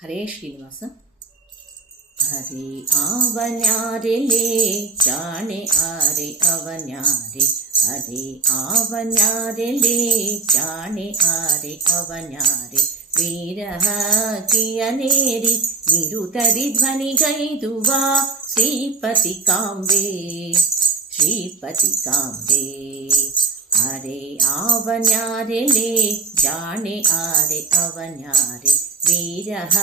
ಹರೇ ಶ್ರೀನಿವಾಸ ಹರಿ ಆವನ್ಯಾರೆಲೆ ಜಾಣೆ ಆರೆ ಅವನ್ಯಾರೆ ಹರಿ ಆವನ್ಯಾರೆಲೆ ಜಾಣೆ ಆರೆ ಅವನ್ಯಾರೆ ವೀರಹಾಕಿಯನೇರಿ ನಿರುತರಿ ಧ್ವನಿಗೈದುವ ಶ್ರೀಪತಿ ಕಾಂಬೆ ಶ್ರೀಪತಿ ಕಾಂಬೆ ಅರೆ ಆವನ್ಯಾರೆಲೆ ಜಾಣೆ ಆರೆ ಅವನ್ಯಾರೆ ವೀರಹಾಕಿಯನೇರಿ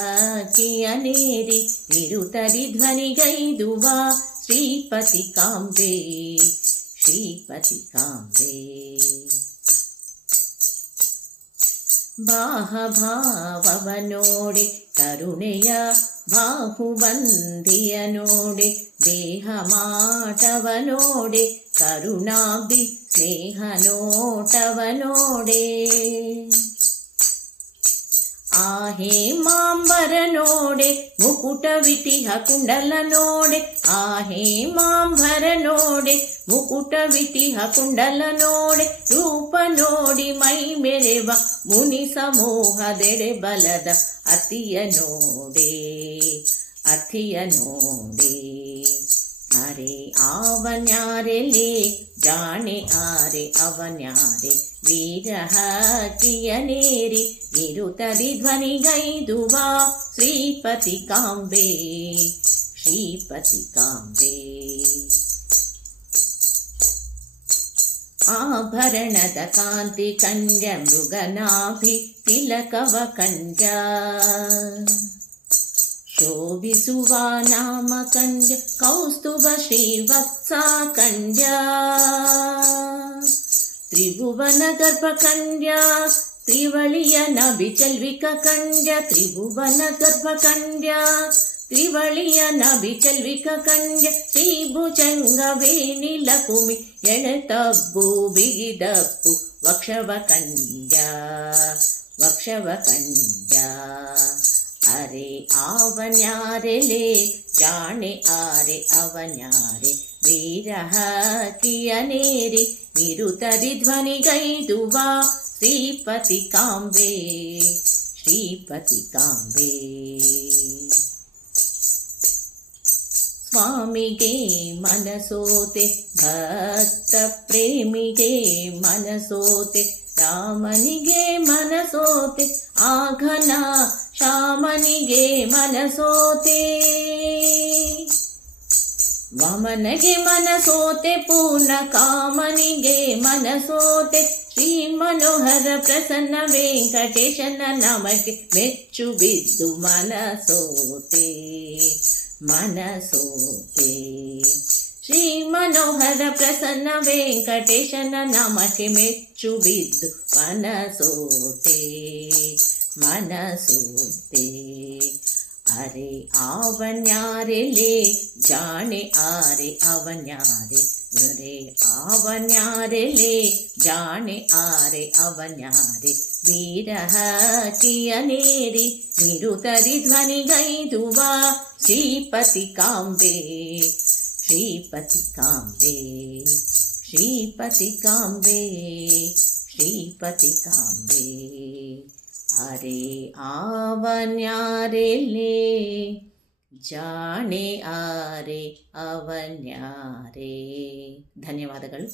ನಿರುತರಿ ಧ್ವನಿಗೈದುವ ಶ್ರೀಪತಿ ಕಾಂಬೆ ಶ್ರೀಪತಿ ಕಾಂಬೆ ಬಾಹಭಾವವ ನೋಡೆ ಕರುಣೆಯ ಬಾಹುಬಂದಿಯ ನೋಡೆ ದೇಹ ಮಾಟವ ನೋಡೆ ಕರುಣಾಭಿ ಸ್ನೇಹ ನೋಟವ ನೋಡೆ ಆಹೇ ಮಾಂಬರ ನೋಡೆ, ಮುಕುಟ ವಿಟಿಹ ಕುಂಡಲ ನೋಡೆ. ಆಹೇ ಮಾಂಬರ ನೋಡೆ, ಮುಕುಟ ವಿಟಿಹ ಕುಂಡಲ ನೋಡೆ. ರೂಪ ನೋಡಿ ಮೈ ಮೆರೆವ, ಮುನಿ ಸಮೂಹದೆಡೆ ಬಲದ ಅತಿಯ ನೋಡೆ ಅತಿಯ ನೋಡೆ. ಅರೆ ಆವನ್ಯಾರೆಲೆ ಜಾಣೆ ಆರೆ ಅವನ್ಯಾರೆ ವೀರಹಾಕಿಯನೇರಿ ನಿರುತರಿ ಧ್ವನಿಗೈದುವ ಶ್ರೀಪತಿ ಕಾಂಬೆ ಶ್ರೀಪತಿ ಕಾಂಬೆ ಆಭರಣದ ಕಾಂತಿ ಕಂಜ ಮೃಗನಾಭಿ ತಿಲಕವ ಕಂಜ ಶೋಭಿಸುವ ನಾಮ ಕಂಜ ಕೌಸ್ತುಭ ಶ್ರೀವತ್ಸ ಕಂಜ ತ್ರಿಭುವನ ಗರ್ಭ ಕಂಜ ತ್ರಿವಳಿಯ ನಭಿ ಚಲ್ವಿಕ ಕಂಜ ತ್ರಿಭುವನ ಗರ್ಭ ಕಂಜ ತ್ರಿವಳಿಯ ನಭಿ ಚಲ್ವಿಕ ಕಂಜ ಶ್ರೀಭುಜಂಗ ವೇಣಿಲ ಕುಮಿ ಎಣತಬ್ಬು ಬಿಗಿದಪ್ಪು ವಕ್ಷವ ಕಂಜ ವಕ್ಷವ ಕಂಜ ಅರೆ ಆವನ್ಯಾರೆಲೆ ಜಾಣೆ ಆರೆ ಅವನ್ಯಾರೆ ವೀರಹಾಕಿಯನೇರಿ ನಿರುತರಿ ಧ್ವನಿಗೈದುವ ಶ್ರೀಪತಿ ಕಾಂಬೆ ಶ್ರೀಪತಿ ಕಾಂಬೆ ಸ್ವಾಮಿಗೆ ಮನಸೋತೆ ಭಕ್ತ ಪ್ರೇಮಿಗೆ ಮನಸೋತೆ ರಾಮನಿಗೆ ಮನಸೋತೆ ಆಘನ ಶಾಮನಿಗೆ ಮನಸೋತೆ. ವಮನಗೆ ಮನಸೋತೆ, ಪೂರ್ಣ ಕಾಮನಿಗೆ ಮನಸೋತೆ. ಶ್ರೀ ಮನೋಹರ ಪ್ರಸನ್ನ ವೆಂಕಟೇಶನ ನಮಗೆ ಮೆಚ್ಚು ಬಿದ್ದು ಮನಸೋತೆ ಮನಸೋತೆ. ಶ್ರೀ ಮನೋಹರ ಪ್ರಸನ್ನ ವೆಂಕಟೇಶನ ನಮಗೆ ಮೆಚ್ಚು ಬಿದ್ದು ಮನಸೋತೆ. ಮನಸೋತೆ ಅರೆ ಆವನ್ಯಾರೆಲೆ ಜಾಣೆ ಆರೆ ಅವನ್ಯಾರೆ ಅರೆ ಆವನ್ಯಾರೆಲೆ ಜಾಣೆ ಆರೆ ಅವನ್ಯಾರೆ ವೀರಹಾಕಿಯನೇರಿ ನಿರುತರಿ ಧ್ವನಿಗೈದುವ ಶ್ರೀಪತಿ ಕಾಂಬೆ ಶ್ರೀಪತಿ ಕಾಂಬೆ ಶ್ರೀಪತಿ ಕಾಂಬೆ ಶ್ರೀಪತಿ ಕಾಂಬೆ ಅರೆ ಆವನ್ಯಾರೆಲೆ ಜಾಣೆ ಆರೆ ಅವನ್ಯಾರೆ ಧನ್ಯವಾದಗಳು